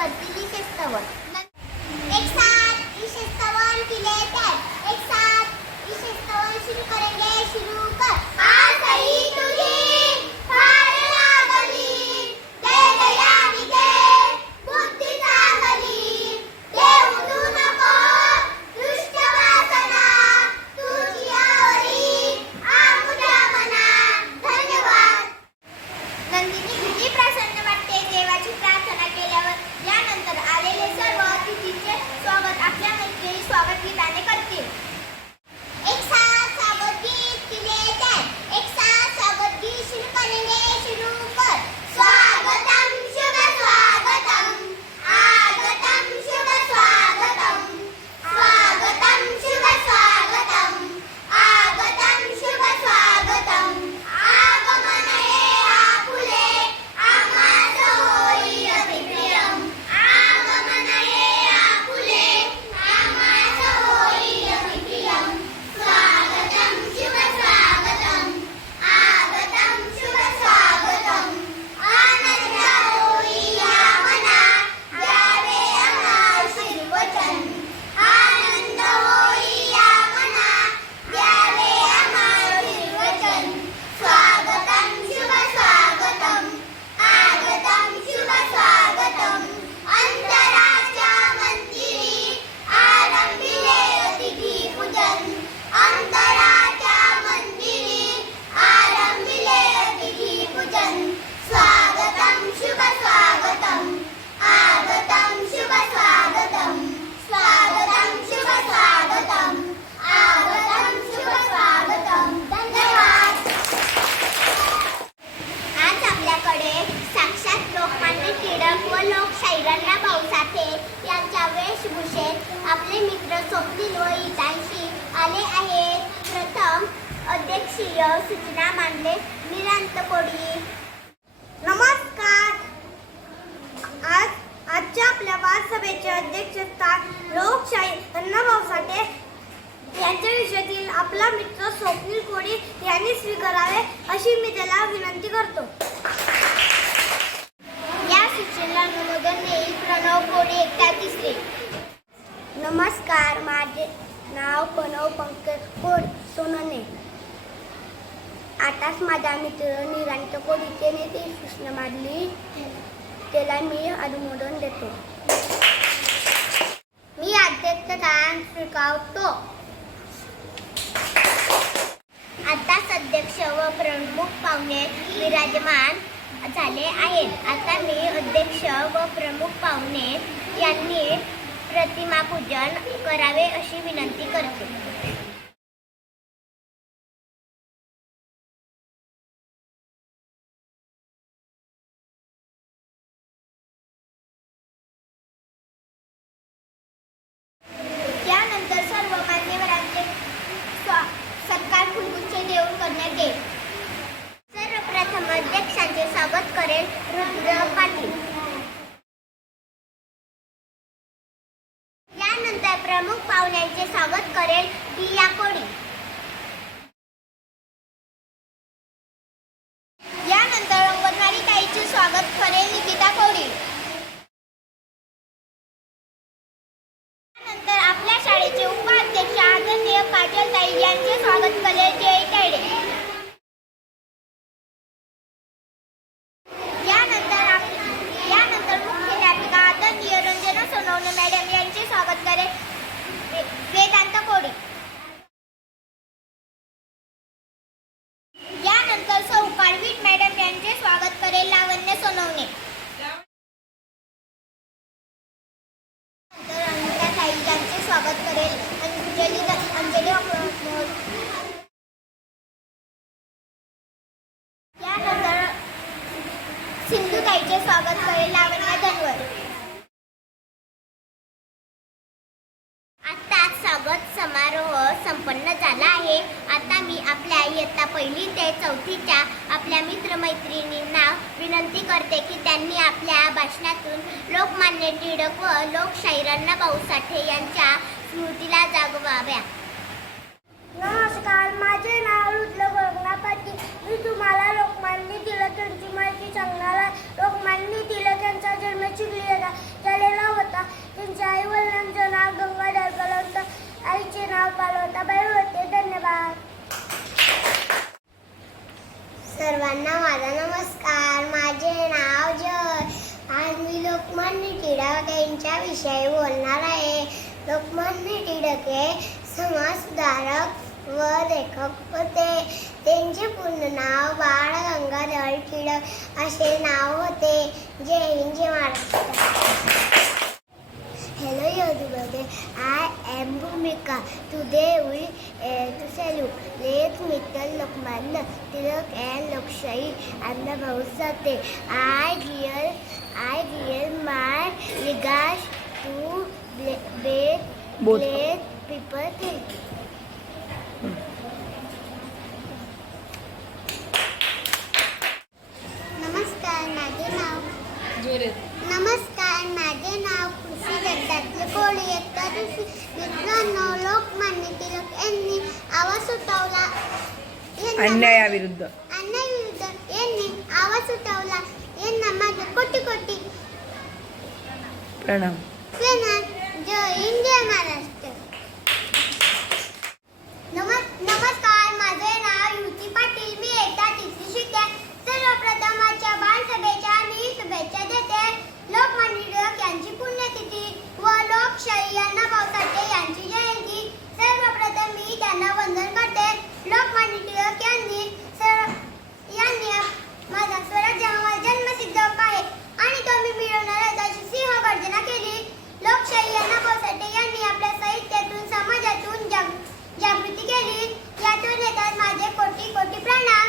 करतील ईशस्तवन. एक साथ ईशस्तवन किले त्याग एक साथ ईशस्तवन शुरू करेंगे शुरू कर. आज सही तुझी फार लागली दे दयानी दे बुद्धी चांगली देऊ तू नको दुष्ट वासना तुझी आवडी आमुल्या मना. धन्यवाद. नंदिनी किती प्रसन्न वाटते देवाची प्रार्थना केल्यावर. यानंतर आलेले सर्व अतिथींचे स्वागत आपल्या मैत्रिणी स्वागत गीताने करतील. एक साथ स्वागत गीत किले त्याग एक साथ स्वागत गीत शुरू करेंगे शुरू कर. स्वागतम शुभ स्वागतम आगतम शुभ स्वागतम स्वागतम शुभ स्वागतम आगतम शुभ स्वागतम. आगमन हे आपुले आम्हास होई अतिप्रियम. आगमन हे आपुले आम्हास होई अतिप्रियम. स्वागतम शुभ स्वागतम आगतम शुभ स्वागतम. आनंद होई या मना द्यावे आम्हास वचन. आनंद होई या मना द्यावे आम्हास वचन. स्वागतम शुभ स्वागतम आगतम शुभ स्वागतम. अंतराच्या मंदिरी आरंभिले अतिथी पूजन. अंतराच्या मंदिरी आरंभिले अतिथी पूजन. स्वागतम शुभ स्वागतम आगतम शुभ स्वागतम स्वागतम शुभ स्वागतम आगतम शुभ स्वागतम. धन्यवाद. आज आपल्याकडे साक्षात लोकमान्य टिळक व लोकशाहीराव भाऊ साठे यांच्या वेशभूषेत आपले मित्र स्वप्नील व हितांशी आले आहेत. प्रथम अध्यक्षीय सूचना मांडले निरांत कोडी. नमस्कार. आजच्या आपल्या वादसभेचे अध्यक्षस्थान लोकशाही अण्णाभाऊ साठे यांच्या विषयातील आपला मित्र स्वप्नील कोडी यांनी स्वीकारावे अशी मी त्याला विनंती करतो. या सूचनेला अनुमोदन देईल प्रणव कोडी एकटा तिसरे. नमस्कार. माझे नाव प्रणव पंकज कोड सोनने. आताच माझा मित्र निरांत कोडी त्याने ती सूचना मांडली त्याला मी अनुमोदन देतो. मी अध्यक्षस्थान स्वीकारतो. आताच अध्यक्ष व प्रमुख पाहुणे विराजमान झाले आहेत. आता मी अध्यक्ष व प्रमुख पाहुणे यांनी प्रतिमा पूजन करावे अशी विनंती करते. त्यानंतर सर्व मान्यवरांचे सत्कार फुलगुच्छ देऊन करण्यात येईल. सर्वप्रथम अध्यक्षांचे स्वागत करेल रुद्र पाटील. यानंतर प्रमुख पाहुण्यांचे स्वागत करेल टिया कोडी. यानंतर अंगणवाडी ताईचे स्वागत करेल निकिता कोडी. त्यानंतर आपल्या शाळेचे उपाध्यक्ष आदरणीय काजल ताई यांचे स्वागत करेल जय तायडे. यानंतर मुख्याध्यापिका आदरणीय रंजना सोनवणे मॅडम यांचे स्वागत करेल वेदांत कोडी. यानंतर सौ पाडवीट मॅडम यांचे स्वागत करेल लावण्य सोनवणे. नंतर अनिता ताई यांचे स्वागत करेल अंजली मोहोळ. यानंतर सिंधुताईचे स्वागत करेल लावण्य धनवर. आता स्वागत समारोह संपन्न झाला आहे. आता मी आपल्या इयत्ता 1ली ते 4थीच्या आपल्या मित्रमैत्रिणींना विनंती करते की त्यांनी आपल्या भाषणातून लोकमान्य टिळक व लोकशाहीराव भाऊ साठे यांच्या स्मृतीला जागवाव्या. नमस्कार. माझे नाव रुद्र गोरखनाथ पाटील. मी तुम्हाला लोकमान्य टिळक यांची माहिती सांगणार आहे. लोकमान्य टिळक यांचा जन्म चिखली येथे टिळक यांच्याविषयी बोलणार आहे. लोकमान्य टिळक हे समाजसुधारक व लेखक होते. त्यांचे पूर्ण नाव बाळ गंगाधर टिळक असे नाव होते. जय हिंद, जय Maharashtra. Hello everybody, I am Bhumika. Today we to salute late Mr. Lokmanya Tilak and Lokshahi Annabhau Sate. I give my regards to great people. Thank you. नमस्कार, माझे नाव कृषी दत्तात्रय कोळी. एका दिवशी मित्रांनो, लोकमान्य टिळक यांनी आवाज उठवला. अन्यायाविरुद्ध यांनी आवाज उठवला. यांना माझे कोटी कोटी प्रणाम. जय हिंद, जय महाराष्ट्र. नमस्कार, माझे नाव युती पाटील. मी इयत्ता तिसरी शिकते. सर्वप्रथम माझ्या बालसभेच्या मी शुभेच्छा देते. लोकमान्य टिळक यांची पुण्यतिथी व लोकशाही अण्णाभाऊ साठे यांची जयंती. सर्वप्रथम मी त्यांना वंदन करते. लोकमान्य टिळक यांनी माझा स्वराज्य हा जन्मसिद्ध हक्क आहे आणि तो मी मिळवणार आहे अशी सिंहगर्जना केली. लोकशाही अण्णाभाऊ साठे यांनी आपल्या साहित्यातून समाजातून जागृती केली. यातून येतात माझे कोटी कोटी प्रणाम.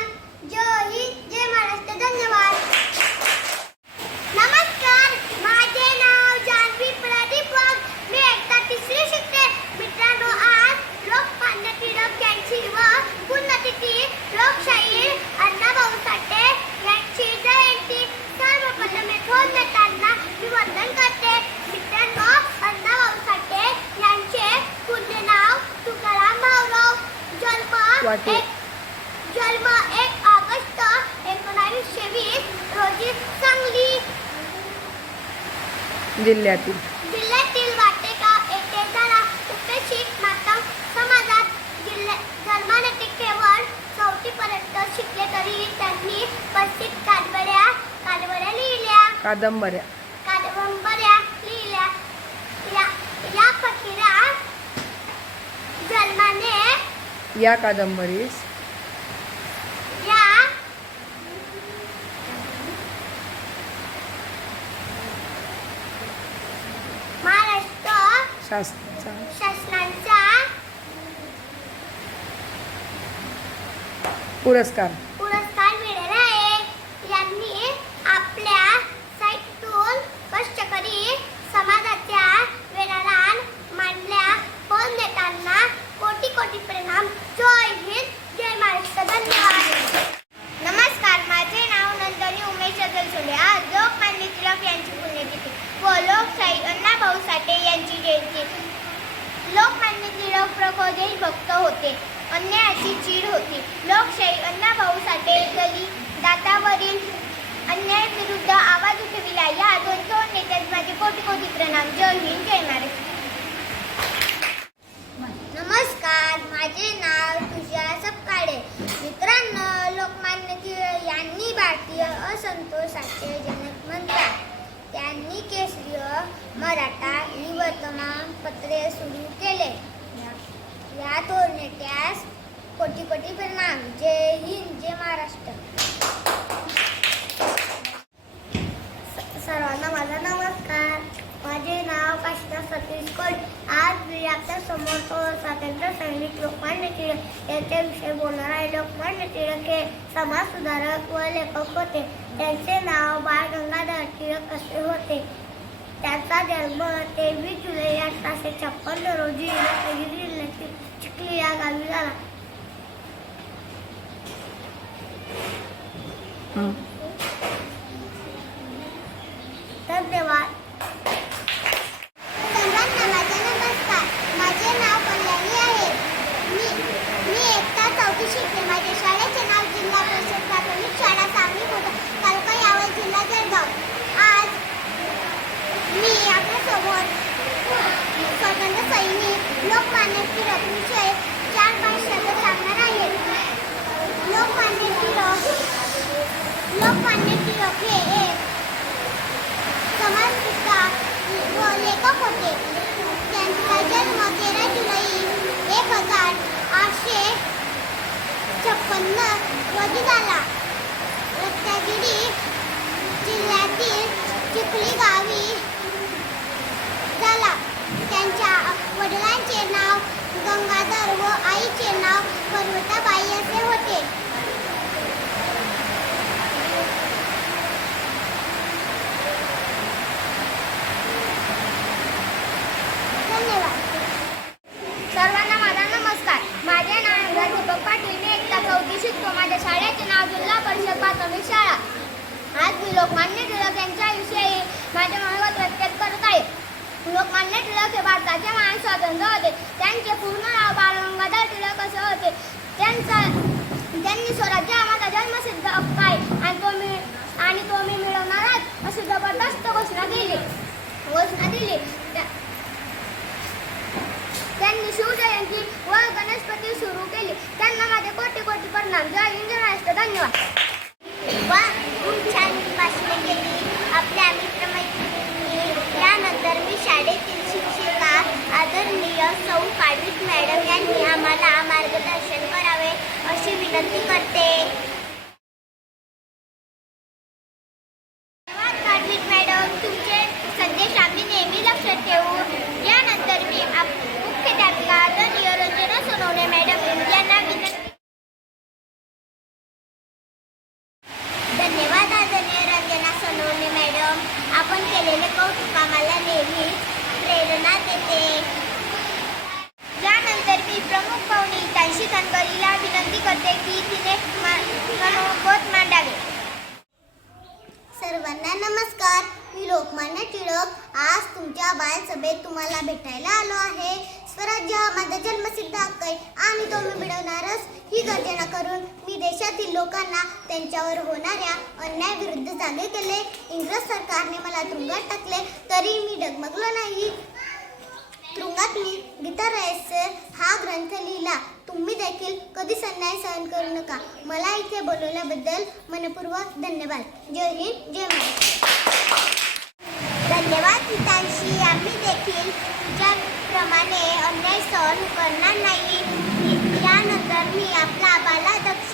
जय हिंद, जय महाराष्ट्र. धन्यवाद. नमस्कार, माझे नाव जान्हवी प्रदीप वाघ. मी इयत्ता तिसरी शिकते. मित्रांनो, आज लोकमान्य टिळक यांची व पुण्यतिथी लोकशाहीर अण्णाभाऊ साठे यांची जयंती. सर्वप्रथम थोर नेत्यांना मी वंदन करते. मित्रांनो, अण्णाभाऊ साठे यांचे पूर्ण नाव तुकाराम भाऊराव. जन्म 1 ऑगस्ट 1920 रोजी सांगली जिल्ह्यातील वाटेका येथे झाला. उपेक्षित मातम समाजात जन्माने ते केवळ 4वी पर्यंत शिकले तरी त्यांनी 35 कादंबऱ्या लिहिल्या. या फकीरा जन्माने या कादंबरीस महाराष्ट्र शासनाचा पुरस्कार मिळाला आहे. यांनी आपल्या साहित्यातून कष्टकरी समाजाच्या वेदना मांडल्या. पण नेत्यांना कोटी कोटी प्रणाम. जय हिंद, जय महाराष्ट्र. धन्यवाद. नमस्कार, माझे नाव नंदिनी उमेश अजलसोले. आज लोकमान्य टिळक यांची पुण्यतिथी व लोकशाही अण्णाभाऊ साठे यांची जयंती. लोकमान्य टिळक प्रखर देशभक्त होते. अन्यायाची चीड होती. लोकशाही अण्णाभाऊ साठे दातावरील अन्यायाविरुद्ध आवाज उठविला. या दोन थोर नेत्यांना माझे कोटी कोटी प्रणाम. जय हिंद, जय महाराष्ट्र. नमस्कार, माझे नाव तुषार सपकाळे. मित्रांनो, लोकमान्य टिळक यांनी भारतीय असंतोषाचे जनक म्हणतात. त्यांनी केसरी मराठा ही वर्तमानपत्रे सुरू केले. या थोर नेत्यास कोटी कोटी प्रणाम. जय हिंद, जय महाराष्ट्र. सर्वांना माझा नमस्कार. माझे नाव काशीनाथ सतीश कोळी. आज मी आपल्या समोर स्वातंत्र्य सैनिक लोकमान्य टिळक यांच्याविषयी बोलणार आहे. लोकमान्य टिळक हे समाजसुधारक व लेखक होते. त्यांचे नाव बाळ गंगाधर टिळक असे होते. त्यांचा जन्म 23 जुलै 1856 रोजी रत्नागिरी जिल्ह्यातील चिखली या गावी झाला. धन्यवाद. सर्वांना माझा नमस्कार. माझे नाव कल्याणी आहे. मी इयत्ता 4वी शिकते. माझ्या शाळेचे नाव जिल्हा परिषद प्राथमिक शाळा सांगली तालुका यावल जिल्हा जळगाव. आज मी आपल्यासमोर स्वातंत्र्य सैनिक लोकमान्य टिळक विषयी 4-5 शब्द सांगणार आहे. लोकमान्य टिळक हे एक समाजसुधारक लेखक होते. त्यांचा जन्म 13 जुलै 1856 रोजी झाला. रत्नागिरी जिल्ह्यातील चिखली गावी झाला. त्यांच्या वडिलांचे नाव गंगाधर व आईचे नाव पर्वताबाई असे होते. धन्यवाद. सर्वांना माझा नमस्कार. माझे नाव दीपक पाटील. मी इयत्ता 4थी शिकतो. माझ्या शाळेचे नाव जिल्हा परिषद प्राथमिक शाळा. आज मी लोकमान्य टिळक यांच्याविषयी माझे मनोगत व्यक्त करत आहे. लोकमान्य टिळक हे भारताचे महान स्वातंत्र्य होते. त्यांचे पूर्ण नाव बाळ गंगाधर टिळक असे होते. त्यांनी स्वराज्य हा माझा जन्मसिद्ध हक्क आहे आणि तो मी मिळवणारच अशी जबरदस्त घोषणा दिली. त्यांनी शिवजयंती व गणेशपती सुरू केली. त्यांना माझे कोटी कोटी प्रणाम. जय हिंद, जय महाराष्ट्र. धन्यवाद. वा, खूप छान भाषणे केली आपल्या मित्रमैत्रिणींनी. त्यानंतर मी शाळेतील शिक्षिका आदरणीय सौ पाडवीत मॅडम यांनी आम्हाला मार्गदर्शन करावे अशी विनंती करते. धन्यवाद पाडवीत मॅडम. तुमचे संदेश आम्ही नेहमी लक्षात ठेवू. यानंतर मी मुख्याध्यापिका आदरणीय रंजना सोनवणे मॅडम यांना विनंती. धन्यवाद आदरणीय रंजना सोनवणे मॅडम. आपण केलेले कौतुक आम्हाला नेहमीच प्रेरणा देते. यानंतर मी प्रमुख पाहुणी तांशी कणकरीला विनंती करते की तिने मनोगत मांडावे. सर्वांना नमस्कार. मी लोकमान्य टिळक आज तुमच्या बालसभेत तुम्हाला भेटायला आलो आहे. स्वराज्य हा माझा जन्मसिद्ध हक्क आहे आणि तो मी मिळवणारच ही गर्जना करून मी देशातील लोकांना त्यांच्यावर होणाऱ्या अन्यायाविरुद्ध जागे केले. इंग्रज सरकारने मला तुरुंगात टाकले तरी मी डगमगलो नाही. तुरुंगात मी गीता रहस्य हा ग्रंथ लिहिला. तुम्ही देखील कधीच अन्याय सहन करू नका. मला इथे बोलवल्याबद्दल मनपूर्वक धन्यवाद. जय हिंद, जय महाराष्ट्र. धन्यवाद हितांशी. आम्ही देखील तुझ्याप्रमाणे अन्याय सहन करणार नाही. यानंतर मी आपला बालाध्यक्ष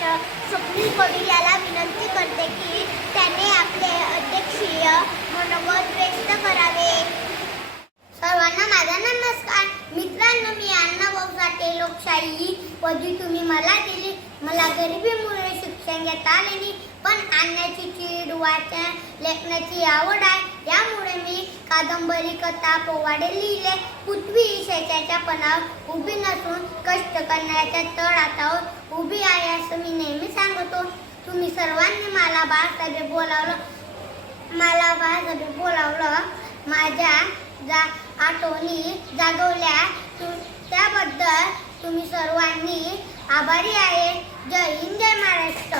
स्वप्नील कोळी याला विनंती करते की त्याने आपले अध्यक्षीय मनोगत व्यक्त करावे. सर्वांना माझा नमस्कार. मित्रांनो, मी अण्णाभाऊ साठे लोकशाही पदवी तुम्ही मला दिली. मला गरिबीमुळे शिक्षण घेता आले नाही, पण आणण्याची चीड लेखनाची आवड आहे. यामुळे मी कादंबरी, कथा, पोवाडे लिहिले. पृथ्वी शैत्याच्या पणावर उभी नसून कष्ट करण्याच्या तळहातावर उभी आहे असं मी नेहमी सांगतो. तुम्ही सर्वांनी मला बाळसभेत बोलावलं. माझ्या आठवणी जागवल्या. त्याबद्दल तुम्ही सर्वांनी आभारी आहे. जय हिंद, जय महाराष्ट्र.